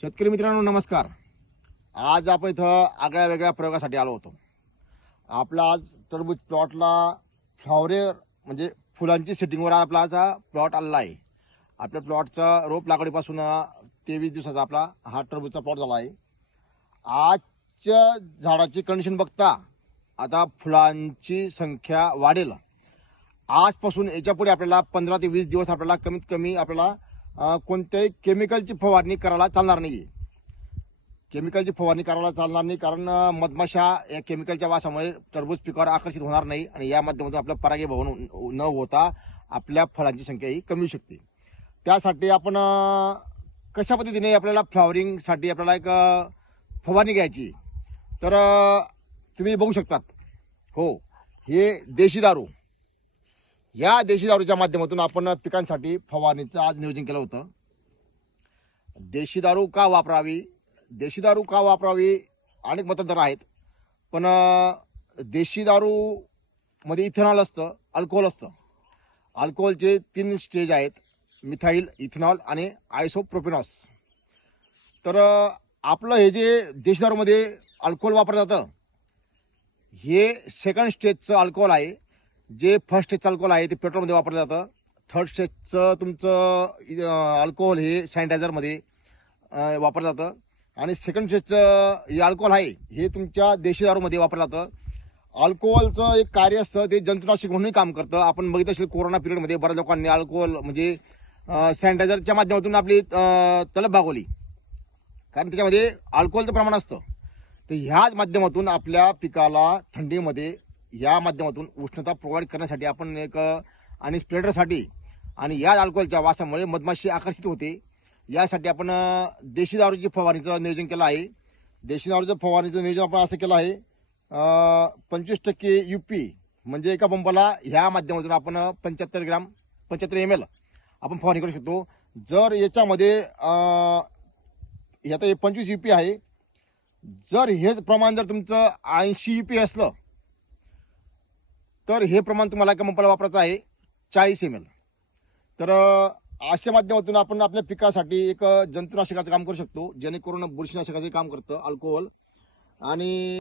शेतकरी मित्रांनो नमस्कार। आज आपण इथं आगळ्या वेगळ्या प्रयोगासाठी आलो होतो। आपला आज टरबूज प्लॉटला फ्लॉवरेर म्हणजे फुलांची सेटिंगवर आपला प्लॉट आलेला आहे। आपल्या प्लॉटचा रोप लागवडीपासून 23 दिवसाचा आपला हा टरबूजचा प्लॉट झाला आहे। आजच्या झाडाची कंडिशन बघता आता फुलांची संख्या वाढेल। आजपासून याच्यापुढे आपल्याला 15 ते 20 दिवस आपल्याला कमीत कमी आपल्याला कोणत्याही केमिकलची फवारणी करायला चालणार नाही। केमिकलची फवारणी करायला चालणार नाही कारण मधमाशा या केमिकलच्या वासामुळे टरबूज पिकावर आकर्षित होणार नाही आणि या माध्यमातून आपल्या परागीभवन न होता आपल्या फळांची संख्या ही कमी होऊ शकते। त्यासाठी आपण कशा पद्धतीने आपल्याला फ्लॉवरिंगसाठी आपल्याला एक फवारणी घ्यायची तर तुम्ही बघू शकतात। हो, हे देशी दारू, या देशी दारूच्या माध्यमातून आपण पिकांसाठी फवारणीचं आज नियोजन केलं होतं। देशी दारू का वापरावी, देशी दारू का वापरावी अनेक मतदार आहेत, पण देशी दारू मध्ये इथेनॉल असतं, अल्कोहोल असतं। अल्कोहोलचे 3 स्टेज आहेत, मिथाइल, इथेनॉल आणि आयसोप्रोपेनॉस। तर आपलं हे जे देशी दारूमध्ये अल्कोहोल वापरलं जातं हे सेकंड स्टेजचं अल्कोहोल आहे। जे फर्स्ट स्टेजचं अल्कोहोल आहे ते पेट्रोलमध्ये वापरलं जातं। थर्ड स्टेजचं तुमचं अल्कोहोल हे सॅनिटायझरमध्ये वापरलं जातं आणि सेकंड स्टेजचं हे अल्कोहोल आहे हे तुमच्या देशी दारूमध्ये वापरलं जातं। अल्कोहोलचं एक कार्य असतं, ते जंतुनाशक म्हणूनही काम करतं। आपण बघितलं असेल कोरोना पिरियडमध्ये बऱ्याच लोकांनी अल्कोहोल म्हणजे सॅनिटायझरच्या माध्यमातून आपली तलब भागवली, कारण त्याच्यामध्ये अल्कोहोलचं प्रमाण असतं। तर ह्याच माध्यमातून आपल्या पिकाला थंडीमध्ये या माध्यमातून उष्णता प्रोव्हाइड करण्यासाठी आपण एक आणि स्प्रेडरसाठी आणि या अल्कोहोलच्या वासामुळे मधमाशी आकर्षित होते, यासाठी आपण देशी दारूची फवारणीचं नियोजन केलं आहे। देशी दारूचं फवारणीचं नियोजन आपण असं केलं आहे, 25% UP म्हणजे एका पंपाला ह्या माध्यमातून आपण 75 ग्रॅम 75 ml आपण फवारणी करू शकतो। जर याच्यामध्ये आता हे 25 UP आहे, जर हेच प्रमाण जर तुमचं 80 UP असलं तर हे प्रमाण तुम्हाला एका पंपाला वापरायचं आहे 40 ml। तर अशा माध्यमातून आपण आपल्या पिकासाठी एक जंतुनाशकाचं काम करू शकतो, जेणेकरून बुरशीनाशकाचे काम करतं अल्कोहोल। आणि